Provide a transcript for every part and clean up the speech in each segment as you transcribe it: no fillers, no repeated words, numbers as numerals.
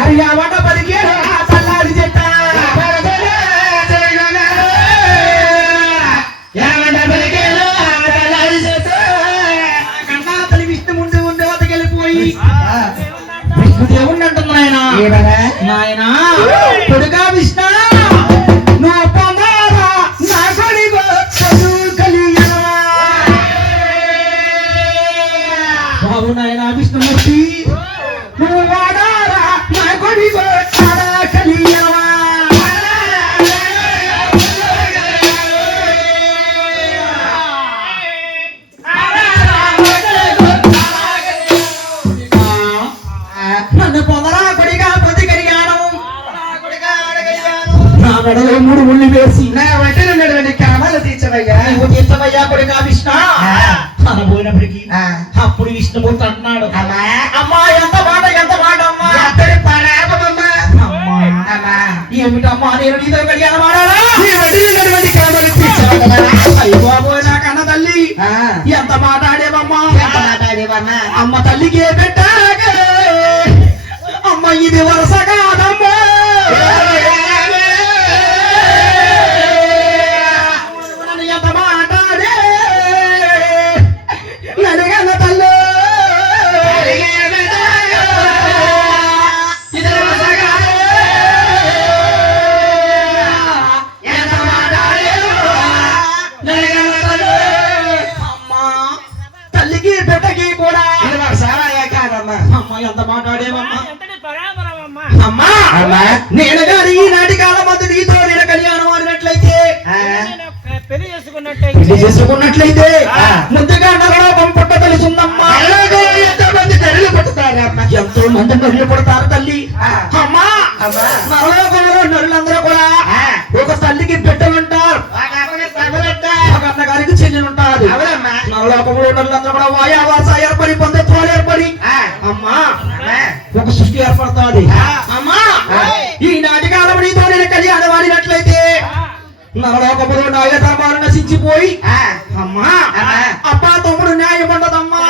అరియావట పలికేరు తల్లాడి చెట్ట కన్నాతలి విష్ణుముండి ఉండే వద్దకెళ్ళిపోయి విష్ణుదేవుణ్ణి అంటుంది నాయన కొడుకా విష్ణు నువ్వు పొందారా నా కొడుకు కలియనవా బాబు నాయన విష్ణుమూర్తి నువ్వు వాడారా నా కొడుకు కలియనవా నన్ను పొందరా కొడిగా పొద్దు కలిగాను నా మెడలో 3 ముళ్ళు వేసి నా వెంటనే కామాలు తీర్చవయ్యా నువ్వు తీర్చవయ్యా కొడుగా విష్ణు అనబోయినప్పటికీ అప్పుడు విష్ణుమూర్తి అంటున్నాడు అమ్మా ఎంత మాట అమ్మా ఏమిటమ్మా నేను నీతో కలిగాను వాడాలా అయ్యో బాబోయ్ నా కన్న తల్లి ఎంత మాట్లాడేవమ్మా అమ్మ తల్లికి పెట్టాగే అమ్మ ఇది వరుస కాదమ్మా ఎంత మాట్లాడే నడిగన్న తల్లి తల్లికి బిడ్డకి కూడా అమ్మ ఎంత మాట్లాడేవమ్మా అమ్మా నేను గారి ఈనాటి కాలం అంతా నీతో నేను కళ్యాణం ఆడినట్లయితే పెళ్లి చేసుకున్నట్లయితే ముందుగా నరలోకం పుట్ట తెలుసుందమ్మా ఎంతమంది తల్లి పుడతారమ్మా ఎంతో మంది నరులు పుడతారు తల్లి అమ్మా నరలోకంలో నరులందరూ కూడా ఒక తల్లికి బిడ్డలు ఉంటారు ఒక అన్నగారికి చెల్లెలు ఉంటారు నరలోకంలో నరులందరూ కూడా వాయావాస ఏర్పడి పొందెత్వాలు ఏర్పడి అమ్మా ఒక సృష్టి ఏర్పడుతుంది అమ్మా ఈనాటి కాలం నీతో నేను కళ్యాణం ఆడినట్లయితే నరలోకములో న్యాయ ధర్మాలు నశించిపోయి అమ్మా అబ్బా తమ్ముడు న్యాయం ఉండదమ్మా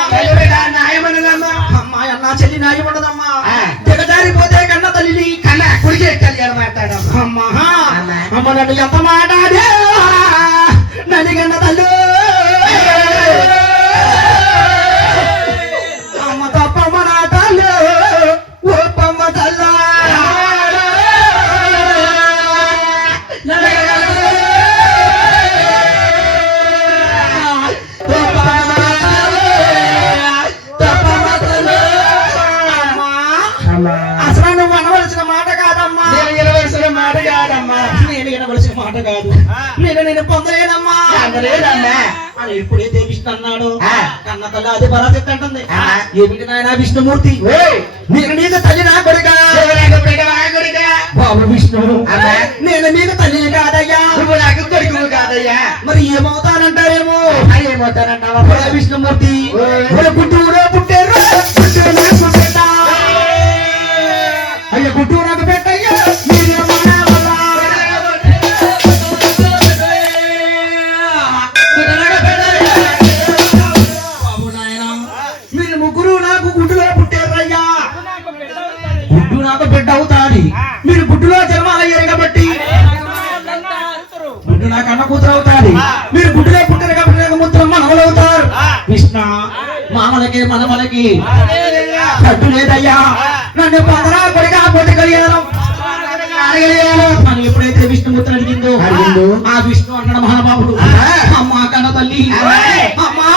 అమ్మా అన్న చెల్లి న్యాయం ఉండదమ్మా దిగజారిపోతే కన్న తల్లి కన్న కుడికే కళ్యాణం మాట్లాడమ్మా అమ్మా అమ్మ నన్ను ఎంత మాట్లాడే నన్ను తల్లి అమ్మ తప్పమ్మ నా తల్లి ఓపమ్మ తల్ల అసలు నువ్వు అనవలసిన మాట కాదమ్మా నేను వినవలసిన మాట కాదు నేను పొందలేనమ్మా అని ఎప్పుడైతే విష్ణు అన్నాడు కన్న తల్లి అది పరాశక్తి అంటుంది ఏమిటి నాయన విష్ణుమూర్తి నేను నీకు తల్లి నా కొడుకా బాబు విష్ణు నేను నీకు తల్లి కాదయ్యా నువ్వు నాకు కొడుకు కాదయ్యా మరి ఏమవుతానంటారేమో ఏమవుతానంటావా విష్ణుమూర్తి గుట్టూరు పుట్టారు అయ్యా గుట్టూరు నాకు పెట్టయ్యా మీరు ముగ్గురు నాకు గుడ్డులో పుట్టారయ్యా గుడ్డు నాకు బిడ్డ అవుతాది మీరు గుడ్డులో జన్మ అయ్యారు కాబట్టి గుడ్డు నాకు అన్న కూతురు అవుతాది మీరు గుడ్డులో పుట్టారు కాబట్టి నాకు ముద్ర మనవలు అవుతారు కృష్ణ మామలకి మనమలకి కట్టు లేదయ్యా నన్ను పొందరా కొడుగా పొట్టి కలిగాను ఎప్పుడైతే విష్ణుమూర్తిని అడిగిందో ఆ విష్ణు అన్నాడు మహాబాబుడు అమ్మా కన్న తల్లి అమ్మా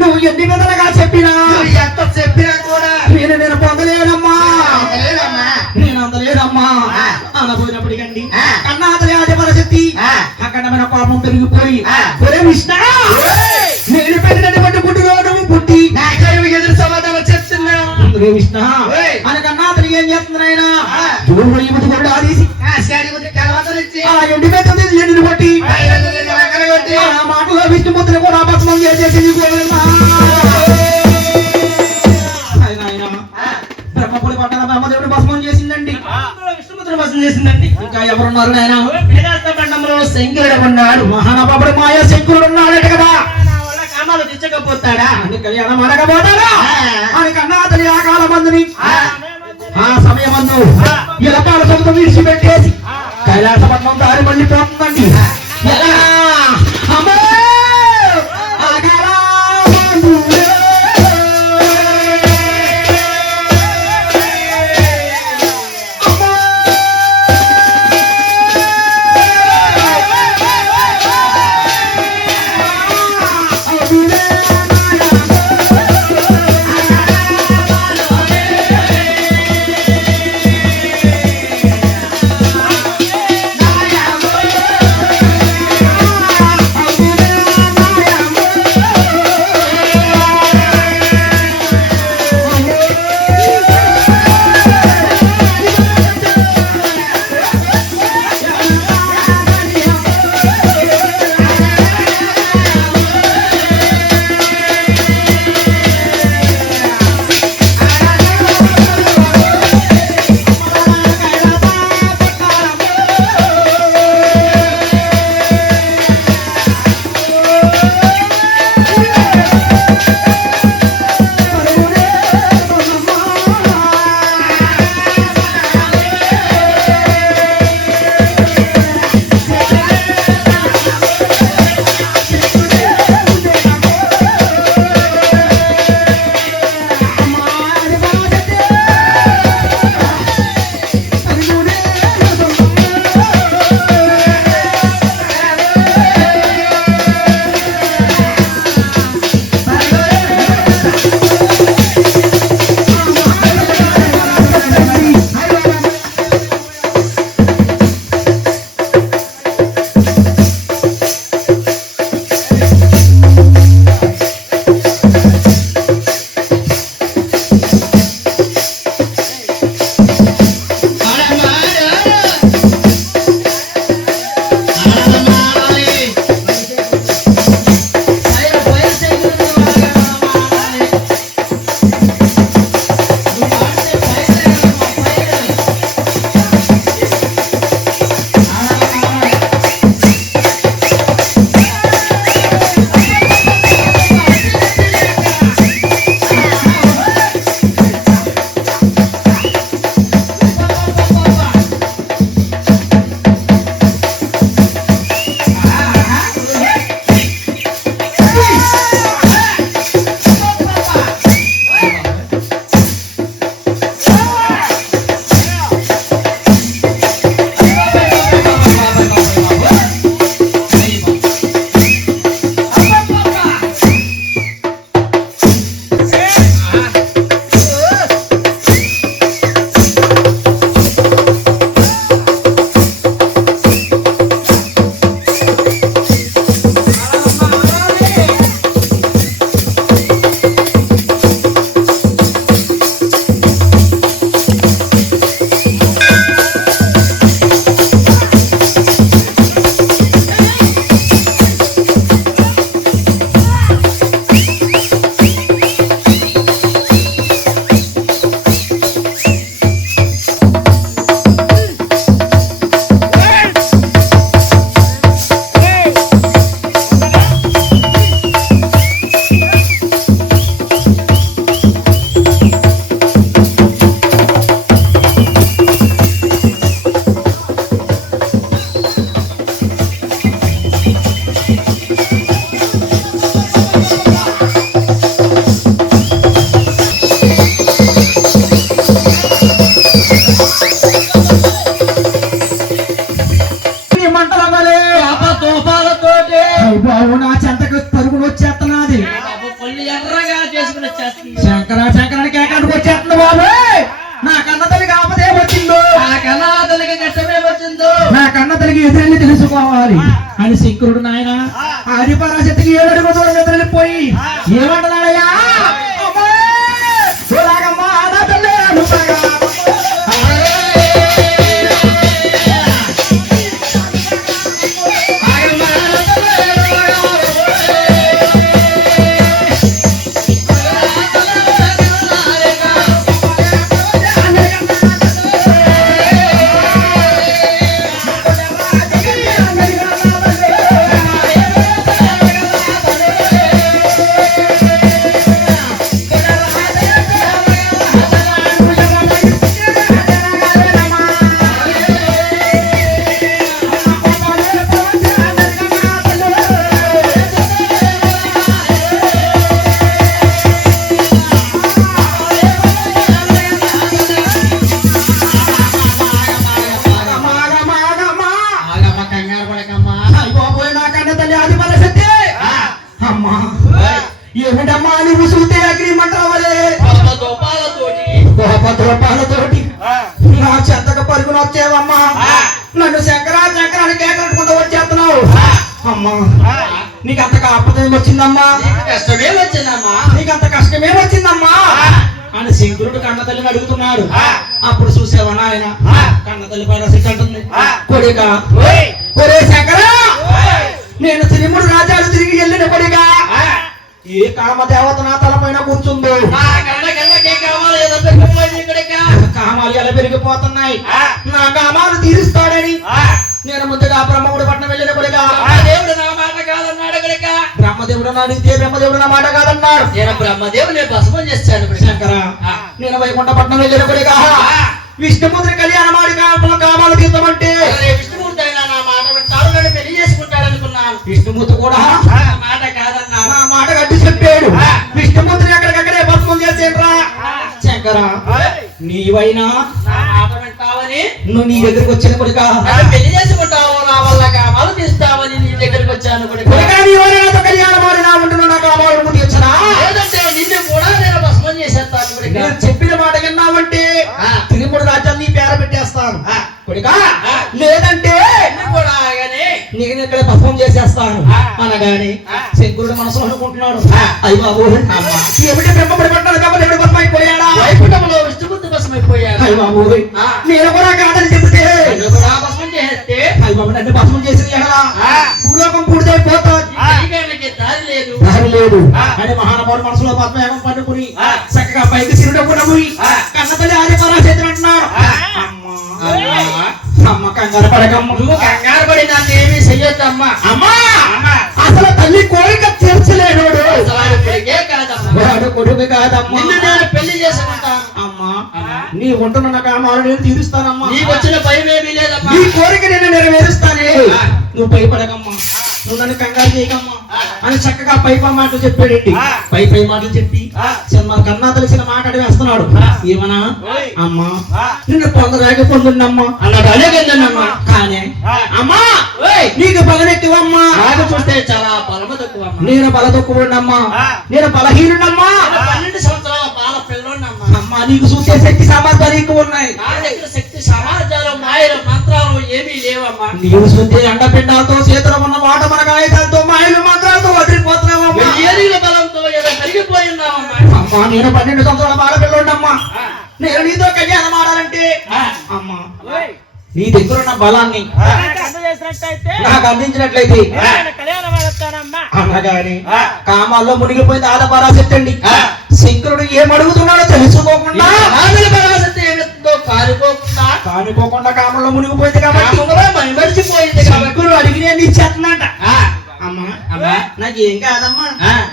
నువ్వు ఎన్ని విధాలుగా చెప్పినా ఎంత చెప్పినా కూడా నేను పొందలేనమ్మా నేను అందలేనమ్మా అనబోయినప్పటికండి కన్నా తల్లి ఆది పరశక్తి అక్కడ కోపం పెరిగిపోయి ఒరే విష్ణు నేను పెట్టినటువంటి గుడ్డులో నువ్వు పుట్టి ఎదురు సమాధానం చెప్తున్నావు విష్ణు అని కన్నా తల్లి ఏం చేస్తుంది ఆయన కూడా ఆదేశి ఎండి పెద్ద ఎండిని బట్టి ఆ మాటలో విష్ణుమూర్తిని కూడా భస్మం చేసేసి బ్రహ్మపురి పట్టణ బ్రహ్మదేవుడు భస్మం చేసిందండి విష్ణుమూర్తిని భస్మం చేసిందండి ఇంకా ఎవరున్నారు ఆయన శంకరుడు ఉన్నాడు మహానబాబుడు మాయా శంకరుడు ఉన్నాడట కదా కామాలు తెచ్చక అనకపోతాడా కళ్యాణం అనకపోతాడా అని కన్నా తల్లి ఆ కాలమందుని ఆ సమయమందు ఇలపాల సముద్రం విడిచిపెట్టేసి కైలాసపట్నం దారి మళ్ళీ పోతుందండి ఎలా అమ్మో ఆ కాలమందులో శంకర శంకరానికి ఏకాంటికి వచ్చేస్తుంది బాబు. నా కన్న తల్లి కాకపోతే ఏమొచ్చిందో, నా కన్నా తల్లికి కష్టమే వచ్చిందో, నా కన్న తల్లికి ఎదురెళ్ళి తెలుసుకోవాలి అని శంకరుడు నాయన ఆదిపరాశక్తికి 7 అడుగుల దూరం ఎదురెళ్ళిపోయి ఏమంటున్నాడయ్యా, పాలతోటి నా చెంతక పరుగున వచ్చేవమ్మా నన్ను శంకరా శంకరా అని కేకట్టుకుంటూ వచ్చేస్తున్నావు అమ్మా నీకంత కాపదం వచ్చిందమ్మా కష్టమే వచ్చిందమ్మా నీకంత కష్టమే వచ్చిందమ్మా అని శంకరుడు కన్న తల్లిని అడుగుతున్నాడు అప్పుడు చూసావా నాయన కన్న తల్లి పైన అంటుంది కొడుక ఒరే శంకరా నేను తిరుముడు రాజాలు తిరిగి వెళ్ళిన కొడుక ఏ కామదేవత నా తల పైన కూర్చుందో కామాలు ఎలా పెరిగిపోతున్నాయి నా కామాలు తీరుస్తాడని నేను ముందుగా బ్రహ్మముడు పట్నం వెళ్ళిన కొడుక దేవుడు నా మాట కాదన్నాడు కొడుక బ్రహ్మదేవుడు నా నిత్య బ్రహ్మదేవుడు నా మాట కాదన్నాడు నేను బ్రహ్మదేవుని భస్మం చేస్తాను శంకర నేను వైకుంఠ పట్నం వెళ్ళిన కొడుక విష్ణుముద్ర కళ్యాణ మాడి కామాలు తీర్చమంటే విష్ణుమూర్తి అయినా నా మాట వింటారు నన్ను పెళ్లి చేసుకుంటాడు అనుకున్నాను విష్ణుమూర్తి కూడా మాట కాదన్నా నా మాట గట్టి చెప్పాడు విష్ణుమూర్తిని ఎక్కడికక్కడే భస్మం చేసేట్రా శంకర నీవైనా నా మాట వింటావని నువ్వు నీ దగ్గరికి వచ్చిన కొడుక నన్ను పెళ్లి చేసుకుంటావు నా వల్ల కామాలు తీస్తావని నీ దగ్గరికి వచ్చాను కొడుక నీవైనా కళ్యాణ మాడి నా ఉంటున్నా నా కామాలు తీర్చనా లేదంటే నిన్ను కూడా నేను భస్మం చేసేస్తాను కొడుక నేను చెప్పిన మాట విన్నావంటే తిరుమల రాజ్యాన్ని నీ పేర పెట్టేస్తాను కొడుక లేదంటే నిన్ను కూడా ఆగనే నేను ఇక్కడ భస్మం చేసేస్తాను అనగానే శంకరుడు మనసులో అనుకుంటున్నాడు అయ్య బాబు ఏమిటి బ్రహ్మపడి పట్టాడు కాబట్టి ఎవడు భస్మం అయిపోయాడా వైకుంఠంలో విష్ణుమూర్తి భస్మైపోయాడు అయ్య బాబు నేను కూడా కాదని చెబితే నిన్ను కూడా భస్మం చేస్తే అయ్య బాబు నన్ను భస్మం చేసింది ఎడలా భూలోకం పూర్తయిపోతుంది నీకు దారి లేదు దారి లేదు అని మహానుభావుడు మనసులో పద్మయాగం పండుకుని చక్కగా పైకి సిరుడకుండా పోయి కన్నతల్లి ఆర్య పరాచేతులు అంటున్నాడు అమ్మ కంగారు పడకమ్మ నువ్వు కంగారు పడి నన్ను ఏమీ చెయ్యొద్దమ్మా అమ్మా అసలు తల్లి కోరిక తీర్చలేనోడు కొడుకే కాదమ్మా వాడు కొడుకు కాదమ్మా నిన్ను నేను పెళ్లి చేసుకుంటాను అమ్మా నీ ఉంటున్న కామాలు నేను తీరుస్తానమ్మా నీకు వచ్చిన భయం ఏమీ లేదమ్మా నీ కోరిక నేను నెరవేరుస్తానే నువ్వు భయపడకమ్మా నువ్వు నన్ను కంగారు చేయకమ్మా అని చక్కగా పై మాటలు చెప్పాడండి పై మాటలు చెప్పి మన కన్నా తెలిసిన మాట వేస్తున్నాడు ఏమన్నా అమ్మా నిన్ను పొందరాక పొందుండమ్మా అన్నాడు అడగందమ్మా కానీ అమ్మా నీకు బలనెక్కువమ్మా నాకు చూస్తే చాలా బలమ తక్కువ నేను బల తక్కువమ్మా నేను బలహీనుడమ్మా 12 సంవత్సరాల బాల పిల్లోనమ్మా అమ్మా నీకు చూసే శక్తి సామర్థ్యాలు ఎక్కువ ఉన్నాయి నా దగ్గర శక్తి సమాచారం మాయలు మంత్రాలు ఏమీ లేవమ్మా నీవు చూస్తే అండపిండాలతో చేతులు ఉన్న మాట మన కాగితాలతో మాయలు మంత్రాలతో వదిలిపోతున్నావమ్మా ఏనుగుల బలంతో ఏదో పెరిగిపోయి ఉన్నావమ్మా అమ్మా నేను 12 సంవత్సరాల బాల పిల్లోడమ్మా నేను నీతో కళ్యాణం ఆడాలంటే అమ్మా నీ దగ్గర ఉన్న బలాన్ని నాకు అందించినట్లయితే అనగానే కామాల్లో మునిగిపోయింది ఆదపరాశక్తండి శంకరుడు ఏమడుగుతున్నాడో తెలుసుకోకుండా కానుకోకుండా కామంలో మునిగిపోయింది కాబట్టి మరిచిపోయింది శంకరుడు అడిగి నేను ఇచ్చేస్తున్నట అమ్మా నాకేం కాదమ్మా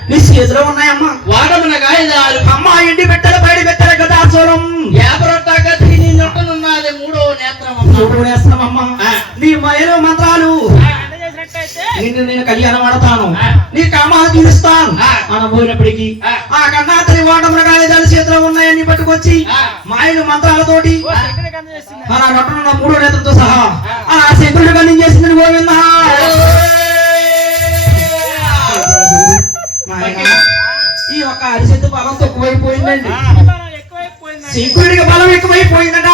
నీ చేతిలో ఉన్నాయమ్మా వాడమున గాయదాలు అమ్మా ఇంటి పెట్టల బయట పెట్టల గదాచూరం యాభరొట్టగతి నీ నొట్టనున్నది మూడో నేత్రమమ్మా నీ మయలు మంత్రాలు నిన్ను నేను కళ్యాణం ఆడతాను నీ కామాలు తీరుస్తాను అనబోయినప్పటికీ ఆ కన్నాతని వాటమున గాయదాలు చేతిలో ఉన్నాయని పట్టుకొచ్చి మాయలు మంత్రాలతోటి అలా నొట్టనున్న మూడో నేత్రంతో సహా ఆ శంకరుడు కన్నించేసిందని గోవిందా ఈ యొక్క అరిసెత్తు బలం తక్కువైపోయిందండి శంకరుడికి బలం ఎక్కువైపోయిందట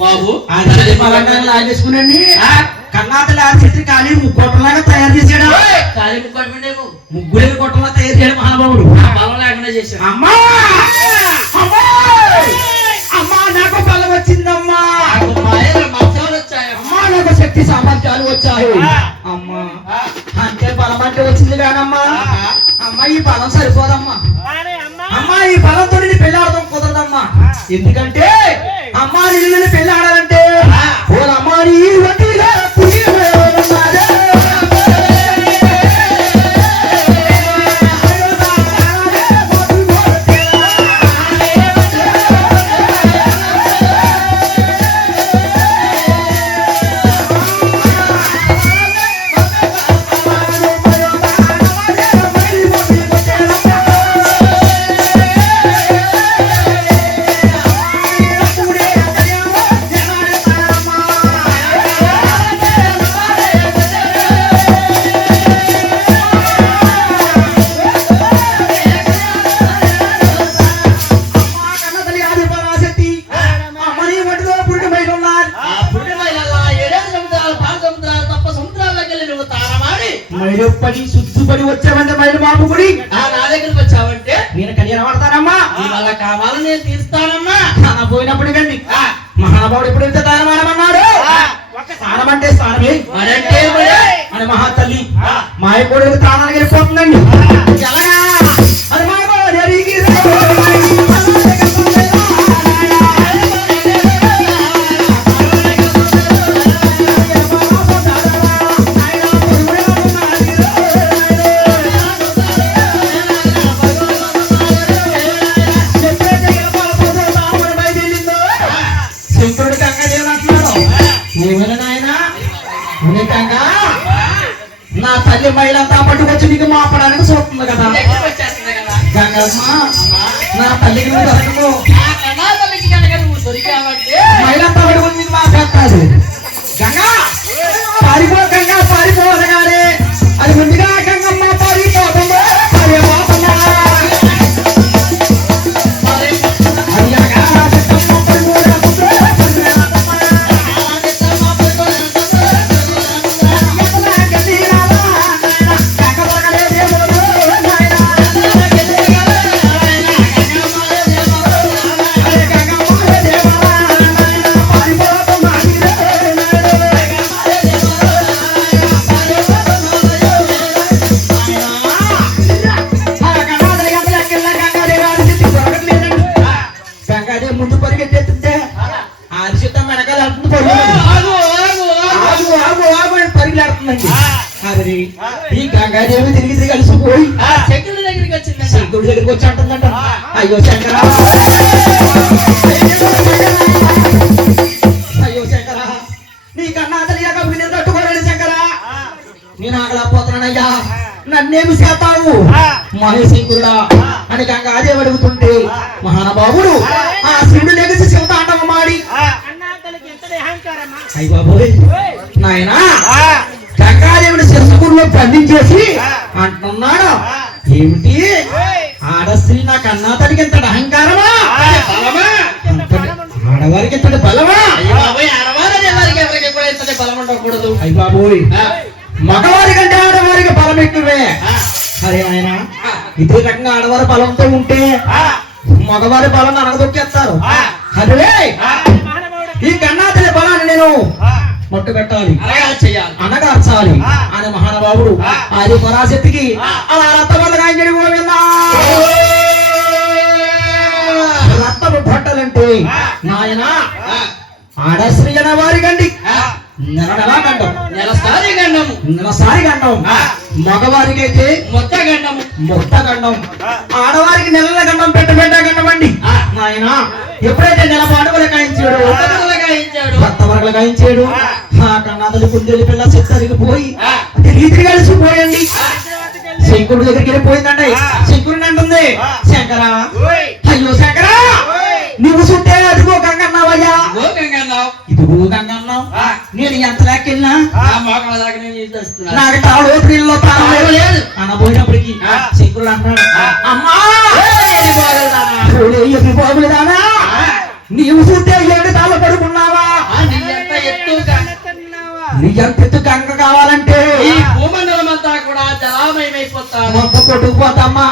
బాబు లాగేసుకునండి కన్నాతలు ఆరిచేతి ఖాళీ ముక్కోటలాగా తయారు చేశాడు కాలి ముక్కడమేమో ముగ్గురే కొట్టలా తయారు చేయడం మహాబాబుడు బలం లేకుండా చేశాడు అమ్మా అమ్మా నాకు బలం వచ్చిందమ్మా మంత్రాలు వచ్చాయి అమ్మా నాకు శక్తి సామర్థ్యాలు వచ్చాయి అమ్మా అంటే బలం అంటే వచ్చింది కానమ్మా అమ్మా ఈ బలం సరిపోదమ్మా అమ్మా ఈ బలంతో నేను పెళ్ళాడదాం కుదరదమ్మా ఎందుకంటే అమ్మా నిన్ను పెళ్ళాడాలంటే అమ్మా నీ మంది మైలు మాపు గుడి నా దగ్గరికి వచ్చావంటే నేను కళ్యాణం ఆడతానమ్మా నీ వల్ల కావాలని నేను తీస్తానమ్మా. నా పోయినప్పుడు కండి మహానుభావుడు ఎప్పుడు వెళ్తే దానమానమన్నాడు స్నానం అంటే స్నానమే మరంటే మరి అని మహాతల్లి మాయ కూడా తానానికి వెళ్ళిపోతుందండి ఎలాగా అది మహానుభావుడు ఎరిగి శంకరుడి గంగాదేవుని అంటున్నాడు ఏమైనా నాయన గంగా నా తల్లి మైలంతా పట్టుకొచ్చి నీకు మాపడానికి చూస్తుంది కదా దగ్గరికి వచ్చేస్తుంది కదా. గంగమ్మ నా తల్లికి నువ్వు దొరకము ఆ కళాతల్లికి కనుక నువ్వు దొరికావంటే మైలంతా పట్టుకొని నీకు మాపేస్తాడు గంగా పారిపో గంగా పారిపోదగానే అది ముందుగా గంగమ్మ పారిపోతుందో పారిపోతుందా మరి అయ్యాగా చిత్తమ్మ పడిపోతుందో గంగాదే ముందు పరిగెత్తేస్తుంటే ఆర్చితం వెనకాల ఆగు, ఆగు, ఆగు. పరిగెడుతుందండి అది ఈ గంగాదేవి తిరిగి కలిసిపోయి శంకరుడి దగ్గరికి వచ్చిందంట. శంకుడి దగ్గరికి వచ్చి అంటుందంట అయ్యో శంకరా అయ్యో శంకరా నీ కన్నా తెలియక నేను తట్టుకోలేను శంకరా నేను ఆగలేకపోతున్నానయ్యా నన్నేమి చేస్తావు మహేశంకురుడా అని గంగాదేవి అడుగుతుంటే మహానుభావుడు ఆ శివుడు లెగిసి శివతాండవం మాడి అయ్య బాబోయ్ నాయనా గంగాదేవుని శిరస్సులో బంధించేసి అంటున్నాడు ఏమిటి ఆడ స్త్రీ నా కన్నా తల్లికి ఇంతటి అహంకారమా బలమా? ఆడవారికి ఇంతటి బలమా అయ్యో బాబోయ్, ఆడవాళ్ళని ఎవరికి కూడా ఇంతటి బలం ఉండకూడదు. అయ్య బాబోయ్ మగవారి కంటే ఆడవారికి బలం ఎక్కువే అరే ఆయన ఇదే రకంగా ఆడవారి బలంతో ఉంటే మగవారి బలం అనగదొక్కేస్తారు అదే ఈ కన్నాతల్లి బలాన్ని నేను మొట్టు పెట్టాలి అలాగే చెయ్యాలి. అనగార్చాలి అని మహానుభావుడు ఆది పరాశక్తికి అలా రక్తబల్ల కాంచెడి గోవిందా రక్తపు బట్టలంటే నాయన ఆడశ్రీ అనే వారి గండి నెలనెలా గండం నెలసారి గండము, నెలసారి గండం మగవారికి అయితే మొత్త గండము. మొట్ట గండం ఆడవారికి నెలల గండం పెట్ట గండం అండి నాయన ఎప్పుడైతే నెల పాటుకలు కాయించాడు మొత్తములుగా గాయించాడు. భర్త వరకలు కాయించాడు ఆ కన్నాతలు కుందేలు పిల్ల చెత్తరికి పోయి రీతిని కలిసిపోయండి శంకుడి దగ్గరికి వెళ్ళిపోయిందండి శంకుడిని అంటుంది శంకరా అయ్యో శంకరా నువ్వు చుట్టే అదిగో గంగన్నావయ్యా ఓ గంగన్నావు. ఇదిగో గంగన్నావు నేను ఎంత లేకెళ్ళినా ఆ మోకాళ్ళ దాకా నేను చేస్తున్నాను. నాకు తాడు నీళ్ళలో తాళం తాళం లేదు. అనబోయినప్పటికి శంకుడు అంటున్నాడు అమ్మా ఎన్ని బాబులు దానా నీవు చూస్తే ఏడు తాళ్ళ పడుకున్నావా నీ ఎంత ఎత్తుగా నీ ఎంత ఎత్తు గంగ కావాలంటే ఈ భూమండలం అంతా కూడా జలామయమైపోతాను. మొక్క కొట్టుకుపోతామ్మా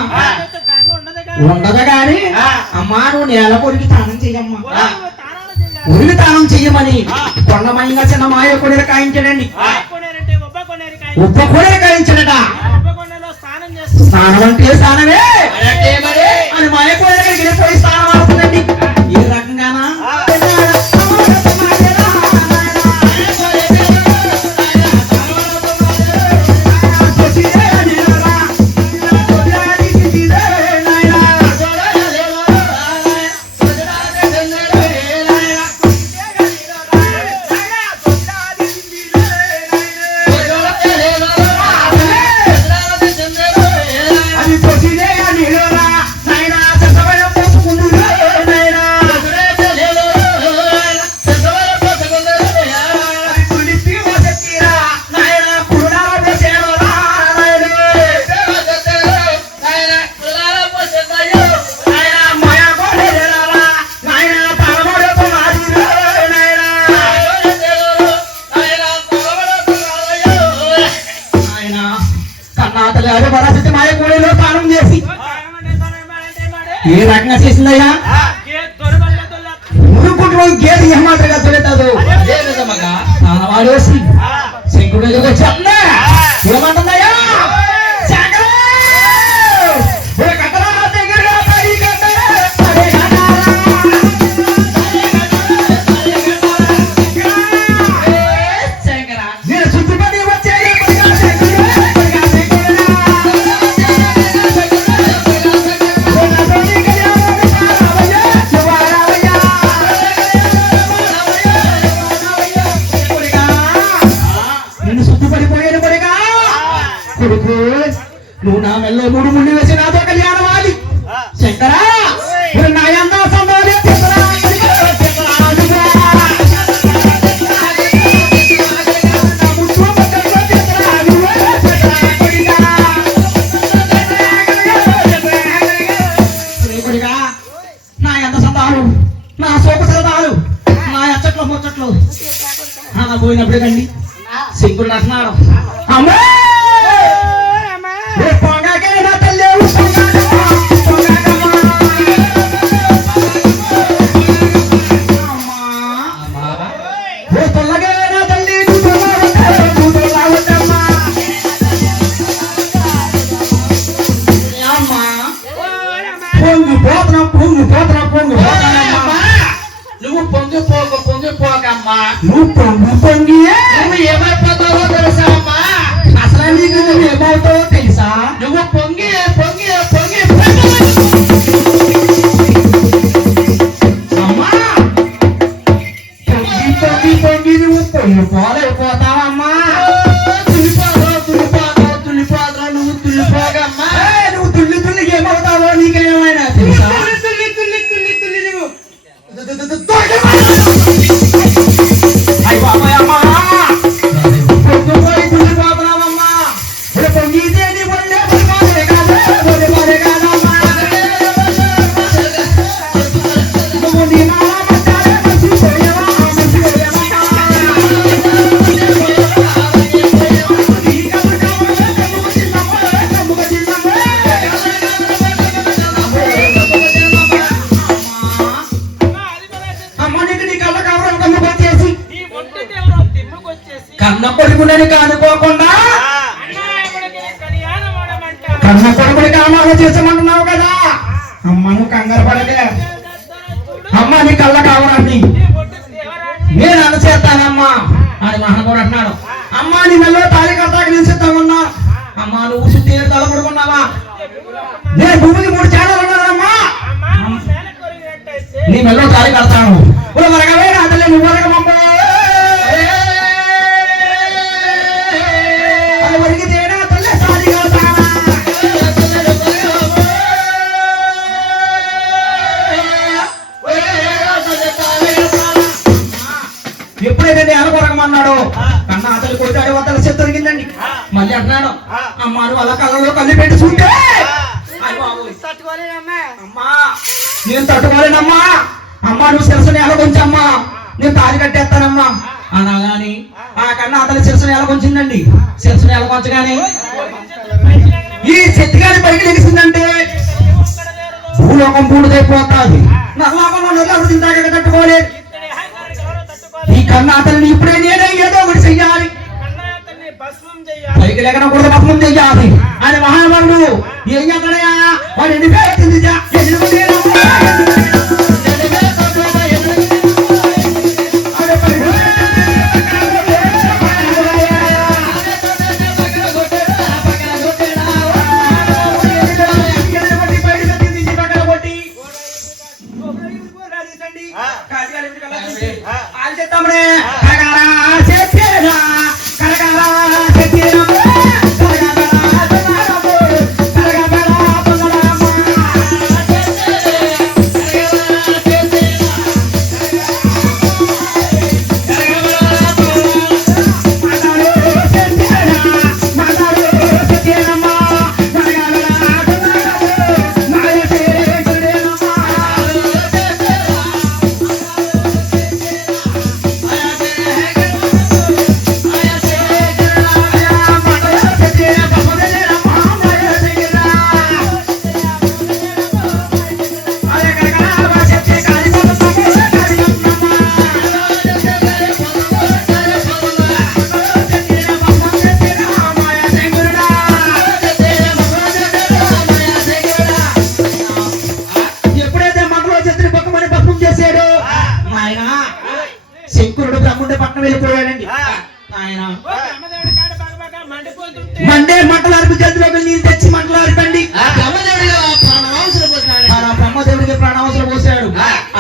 ఉండదు గాని అమ్మా నువ్వు నేల పొడికి తానం చెయ్యమ్మా ఉరిని తానం చెయ్యమని కొండమైన చిన్న మాయ కొడేరు కాయించాడండి ఉప్ప కొడేరు కాయించాడట స్నానం అంటే స్నానమే అంటే మరి అని మాయ కొడేరు దగ్గరికి వెళ్ళిపోయి స్నానం ఆడుతుందండి ఏ రకంగానా అది కూడలో తానం చేసి ఏ రకంగా చేసిందయ్యా మునుకుంటూ గేదె ఏమాత్రగా తొలెతాదు అదే నిజమగా వాడేసి శంకుడు ఎదుగు చెప్పనా ఏమంటుందయ్యా శంకరా! ఓ కథరా దగ్గరగా పడి కథరా, పడి కథరా. శంకరా నేను చుట్టుపడి వచ్చే పడిగా శంకరుడా, పడిగా శంకరుడా. ఓ నాతోని కళ్యాణాన్ని పాడవయ్యా, శివారావయ్యా. కొడుకా, నిన్ను చుట్టుపడిపోయాను కొడుకా. కొడుకు నువ్వు నా మెల్లో 3 ముళ్ళు వేసి నాతో కళ్యాణం ఆడి శంకరా మరి నా అన్న సందోలే చెప్పరా చెప్పరా అడుగురా. నా ముట్టు పక్కన చెప్పరా అడుగురా, చెప్పరా కొడుకా. కొడుకా, నా ఎంత సందాలు నా సోపు సరదాలు నా ఎచ్చట్లు ముచ్చట్లు అలా పోయినప్పుడే కండి సింకులు అంటున్నాడు అమ్మా ఏ పొంగకే నా తల్లి పొంగకమ్మా, పొంగకమ్మా. అమ్మా అమ్మా ఏ తొల్లగే నా తల్లి నువ్వు తొల్లవద్దమ్మా. అమ్మా పొంగిపోతానమ్మా. నువ్వు పొంగిపోకమ్మా నువ్వు పొంగి నువ్వు ఏమైపోతావో తెలుసా అమ్మా అసలు నీకు నువ్వు ఏమవుతావో తెలుసా? నువ్వు పొంగి అమ్మా పొంగి నువ్వు పొంగిపోలేకపోతావమ్మా. తులిపాదో నువ్వు తులిపోగమ్మా నువ్వు తుల్లి ఏమవుతావో నీకేమైనా తెలుసా? అయ్య బాబాయ్ అమ్మా పొంగిపోయి తుల్లిపోతున్నావమ్మా. ఇప్పుడు పొంగితే నీ ఒళ్ళే పడిపోలే కాదా, పడిపోలే కాదమ్మా. నువ్వు నీ మామ పట్టాలే మర్చిపోయావా, మర్చిపోయావా. నీ కళ్ళు కావాలే కమ్ముకు చిన్నమ్మా, కమ్ముకు చిన్నమ్మా. అమ్మ నీకు నీ కళ్ళ కావడం కమ్ముకు వచ్చేసి కన్న కొడుకునని కానుకోకుండా కన్న కొడుకుని కామాలు చేసామంటున్నావు కదా. అమ్మ నువ్వు కంగారు పడలే. అమ్మ నీ కళ్ళ కావడాన్ని నేను అనుచేస్తానమ్మా అని మహానుభావుడు అంటున్నాడు. అమ్మ నీ మెల్లో తాళి కట్టాక నేను సిద్ధమన్నా. అమ్మ నువ్వు చుట్టూ తలపడుకున్నావా? నేను భూమికి 3 ఛానల్ ఉన్నానమ్మా. నీ మెల్లో తాళి కడతాను. మరగవే నా తల్లి నువ్వు మరగమమ్మా. అది మరిగితే నా తల్లి తాళి కడతానా. ఎప్పుడైతే నేను కొరకమన్నాడు కన్నా అతను కొట్టాడు అతను చెత్త దొరికిందండి. మళ్ళీ అంటున్నాడు అమ్మ నువ్వు అలా కళ్ళలో కళ్ళు పెట్టి చూస్తే అమ్మా నేను తట్టుకోలేనమ్మా. అమ్మా నువ్వు శిరసని ఎలాగొంచమ్మా, నేను తాళి కట్టేస్తానమ్మా అనగాని ఆ కన్నా అతని శిరసని ఎలాగొంచిందండి. శిరసని ఎలాగొంచగానే ఈ చెట్టుగాని పైకి లెగిసిందంటే భూలోకం బూడిదైపోతాది. నరలోకంలో నల్లప్పుడు తింటాక తట్టుకోలేదు. ఈ కన్నా అతన్ని ఇప్పుడే నేనే ఏదో ఒకటి చెయ్యాలి, పైకి లేకనకూడదు భస్మం చెయ్యాలి అని మహానుభావుడు ఏం చేస్తాడయా వాడు ఎన్ని పేరు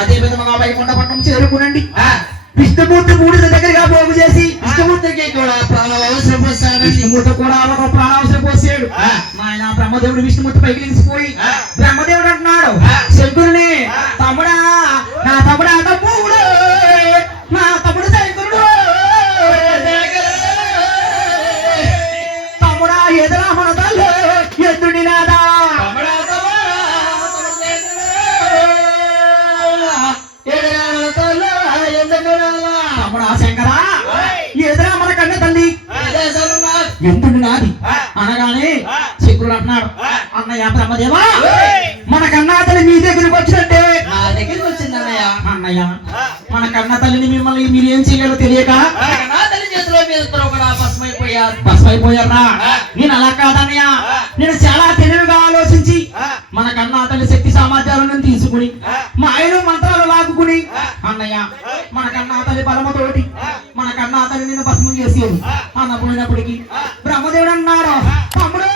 అదే విధంగా వైకుంఠపట్నం చేరుకునండి విష్ణుమూర్తి బూడిద దగ్గరగా పోగు చేసి విష్ణుమూర్తికి కూడా ప్రాణం అవసరం వస్తాడని విష్ణుమూర్తి కూడా ఒక ప్రాణావసరం పోసాడు ఆయన బ్రహ్మదేవుడు విష్ణుమూర్తి పైకి నిలిచిపోయి బ్రహ్మదేవుడు అంటున్నాడు శంకరుని తమ్ముడా నా తమ్ముడా తమ్ముడు నా తమ్ముడు శంకరుడు తమ్ముడా ఎదురా మన తల్లి ఎదుడి నాదా తమ్ముడా శంకరా ఎదురా మన కన్న తల్లి ఎందుకు నాది అనగానే శంకరుడు అంటున్నాడు అన్నయ్య బ్రహ్మదేవా మన కన్నా తల్లి మీ దగ్గరికి వచ్చినట్టే నా దగ్గరికి వచ్చింది అన్నయ్య. అన్నయ్య మన కన్న తల్లిని మిమ్మల్ని మీరు ఏం చేయలేదో తెలియక నా తల్లి చేతిలో మీరు కూడా భస్మైపోయారు. బస్ అయిపోయారా నేను అలా కాదన్నయ్య నేను చాలా తెలివిగా ఆలోచించి మన కన్నా తల్లి శక్తి సామర్థ్యాలను తీసుకుని మా ఆయన మంత్రాలు లాక్కుని అన్నయ్య మన కన్నా తల్లి బలముతోటి మన కన్నా తల్లి నేను భస్మం చేసేది అన్నపోయినప్పటికీ బ్రహ్మదేవుడు అన్నాడు తమ్ముడు